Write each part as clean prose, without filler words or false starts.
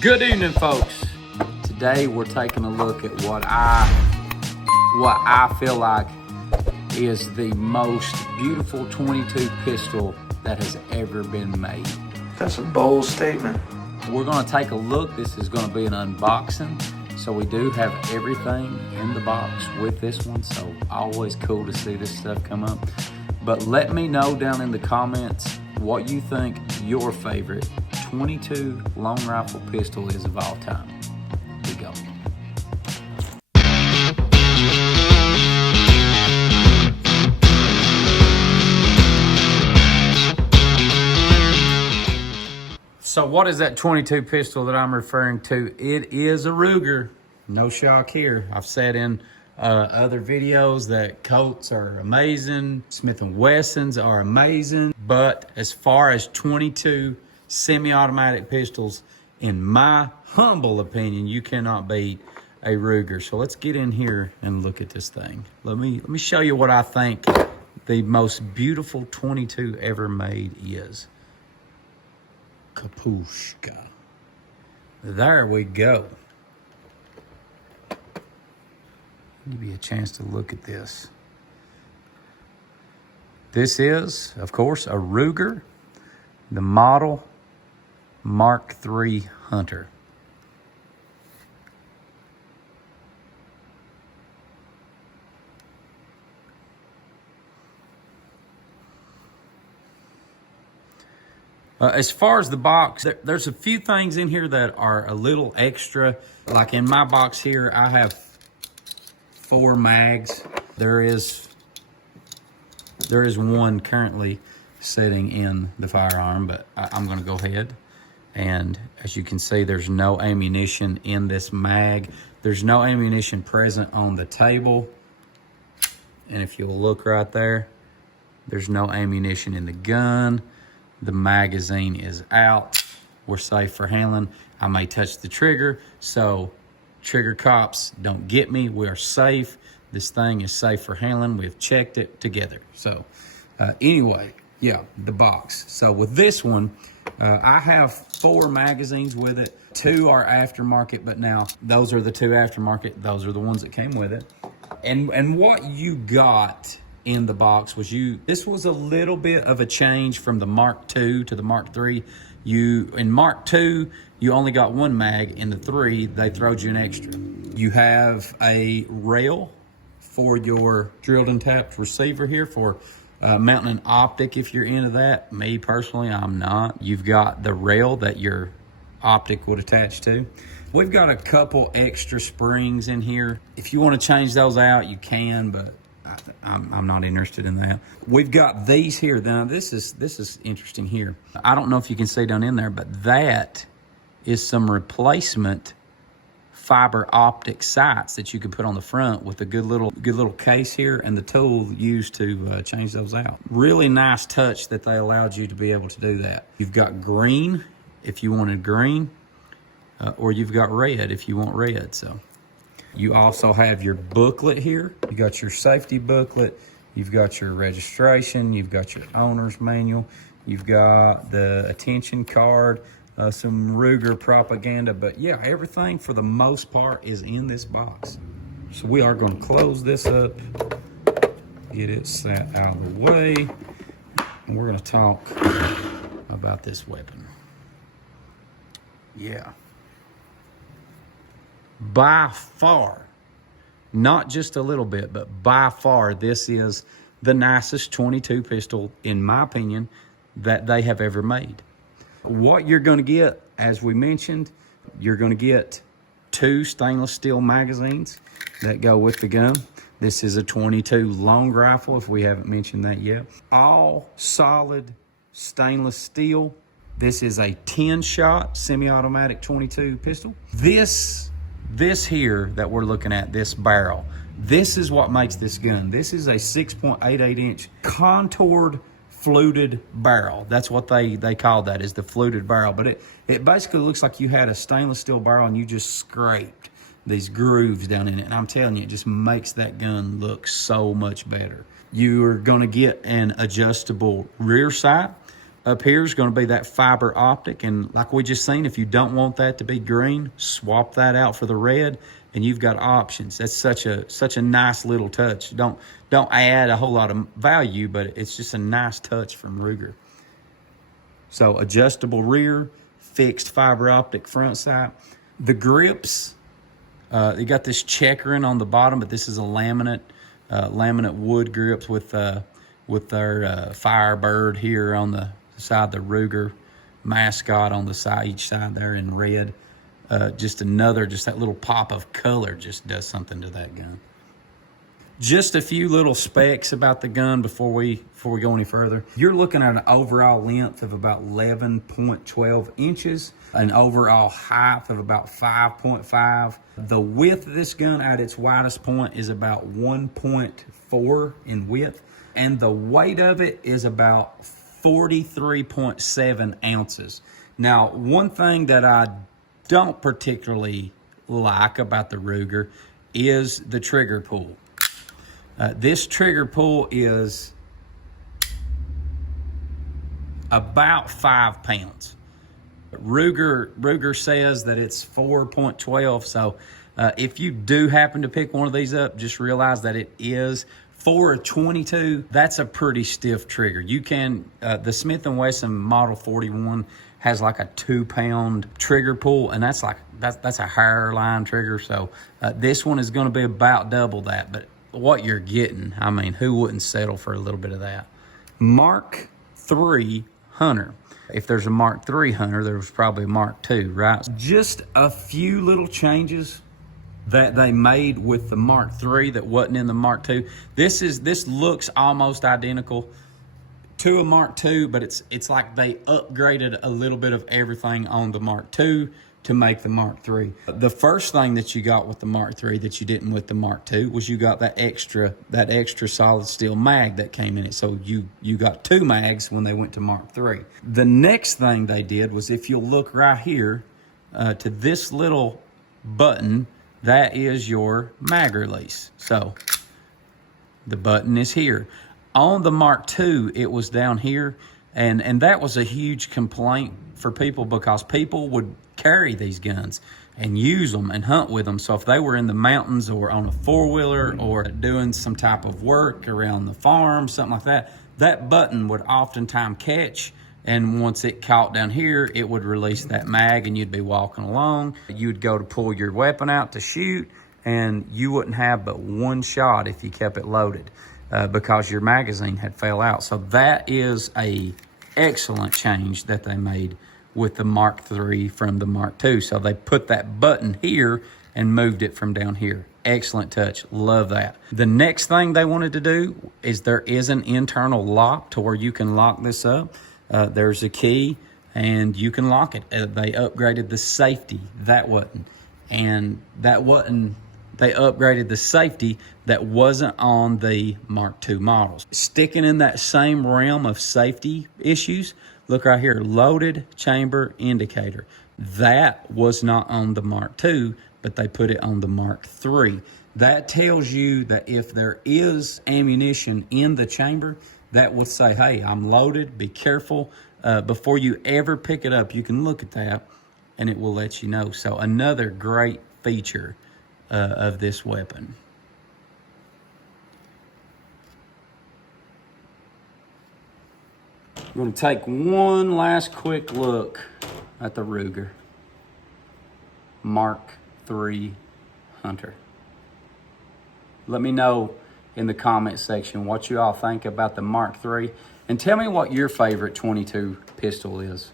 Good evening, folks. Today we're taking a look at what I feel like is the most beautiful 22 pistol that has ever been made. That's a bold statement. We're going to take a look. This is going to be an unboxing. So we do have everything in the box with this one. So always cool to see this stuff come up. But let me know down in the comments what you think your favorite 22 long rifle pistol is of all time. Here we go. So what is that 22 pistol that I'm referring to? It is a Ruger. No shock here. I've said in other videos that Colts are amazing, Smith & Wessons are amazing, but as far as 22 semi-automatic pistols, in my humble opinion, you cannot beat a Ruger. So let's get in here and look at this thing. Let me show you what I think the most beautiful 22 ever made is. Kapushka. There we go. Give you a chance to look at this. This is, of course, a Ruger, the model Mark III Hunter. As far as the box, there's a few things in here that are a little extra. Like in my box here, I have 4 mags. There is one currently sitting in the firearm, but I'm gonna go ahead. And as you can see, there's no ammunition in this mag. There's no ammunition present on the table. And if you'll look right there, there's no ammunition in the gun. The magazine is out. We're safe for handling. I may touch the trigger, so trigger cops don't get me. We are safe. This thing is safe for handling. We've checked it together. So anyway, yeah, the box. So with this one, I have 4 magazines with it. 2 are aftermarket, but now those are the 2 aftermarket. Those are the ones that came with it. And what you got in the box was this was a little bit of a change from the Mark II to the Mark III. In Mark II, you only got 1 mag. In the 3, they throwed you an extra. You have a rail for your drilled and tapped receiver here for mounting an optic if you're into that. Me personally, I'm not. You've got the rail that your optic would attach to. We've got a couple extra springs in here. If you want to change those out, you can, but I'm not interested in that. We've got these here. Now this is interesting here. I don't know if you can see down in there, but that is some replacement fiber optic sights that you can put on the front with a good little case here and the tool used to change those out. Really nice touch that they allowed you to be able to do that. You've got green if you wanted green, or you've got red if you want red. So you also have your booklet here. You got your safety booklet. You've got your registration. You've got your owner's manual. You've got the attention card, some Ruger propaganda. But yeah, everything for the most part is in this box. So we are going to close this up, get it set out of the way, and we're going to talk about this weapon. Yeah. By far, not just a little bit, but by far, this is the nicest 22 pistol, in my opinion, that they have ever made. What you're going to get, as we mentioned, you're going to get 2 stainless steel magazines that go with the gun. This is a 22 long rifle, if we haven't mentioned that yet. All solid stainless steel. This is a 10-shot semi-automatic 22 pistol. This here that we're looking at, this barrel, this is what makes this gun. This is a 6.88-inch contoured fluted barrel. That's what they call that, is the fluted barrel. But it basically looks like you had a stainless steel barrel and you just scraped these grooves down in it. And I'm telling you, it just makes that gun look so much better. You're gonna get an adjustable rear sight. up here is going to be that fiber optic. And like we just seen, if you don't want that to be green, swap that out for the red and you've got options. That's such a nice little touch. Don't add a whole lot of value, but it's just a nice touch from Ruger. So adjustable rear, fixed fiber optic front sight. The grips, they got this checkering on the bottom, but this is a laminate wood grips with their Firebird here on the side, the Ruger mascot on the side, each side there in red. Just that little pop of color just does something to that gun. Just a few little specs about the gun before we go any further. You're looking at an overall length of about 11.12 inches, an overall height of about 5.5. The width of this gun at its widest point is about 1.4 in width, and the weight of it is about 43.7 ounces. Now, one thing that I don't particularly like about the Ruger is the trigger pull. This trigger pull is about 5 pounds. Ruger says that it's 4.12. So if you do happen to pick one of these up, just realize that it is for a 22. That's a pretty stiff trigger. You can the Smith & Wesson Model 41 has like a 2-pound trigger pull, and that's a higher line trigger. So this one is going to be about double that, but what you're getting, I mean, who wouldn't settle for a little bit of that? Mark III Hunter. If there's a Mark III Hunter, there was probably a Mark II, right? Just a few little changes that they made with the Mark III that wasn't in the Mark II. This looks almost identical to a Mark II, but it's like they upgraded a little bit of everything on the Mark II to make the Mark III. The first thing that you got with the Mark III that you didn't with the Mark II was you got that extra solid steel mag that came in it. So you got 2 mags when they went to Mark III. The next thing they did was, if you'll look right here to this little button, that is your mag release. So the button is here. On the Mark II, it was down here, and that was a huge complaint for people, because people would carry these guns and use them and hunt with them. So if they were in the mountains or on a 4-wheeler or doing some type of work around the farm, something like that, that button would oftentimes catch, and once it caught down here, it would release that mag, and you'd be walking along. You'd go to pull your weapon out to shoot, and you wouldn't have but one shot if you kept it loaded because your magazine had fell out. So that is a excellent change that they made with the Mark III from the Mark II. So they put that button here and moved it from down here. Excellent touch. Love that. The next thing they wanted to do is there is an internal lock to where you can lock this up. There's a key and you can lock it. They upgraded the safety. That wasn't. And that wasn't. They upgraded the safety that wasn't on the Mark II models. Sticking in that same realm of safety issues, look right here, loaded chamber indicator. That was not on the Mark II, but they put it on the Mark III. That tells you that if there is ammunition in the chamber, that will say, hey, I'm loaded, be careful. Before you ever pick it up, you can look at that and it will let you know. So another great feature of this weapon. I'm going to take one last quick look at the Ruger Mark III Hunter. Let me know in the comment section what you all think about the Mark III, and tell me what your favorite 22 pistol is.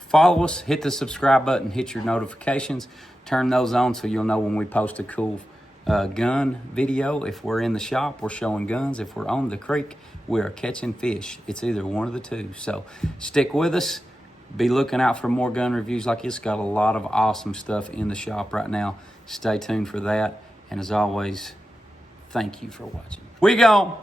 Follow us, hit the subscribe button, hit your notifications, turn those on so you'll know when we post a cool gun video. If we're in the shop, we're showing guns. If we're on the creek, we're catching fish. It's either one of the two. So stick with us. Be looking out for more gun reviews like this. Got a lot of awesome stuff in the shop right now. Stay tuned for that. And as always, thank you for watching. We gone.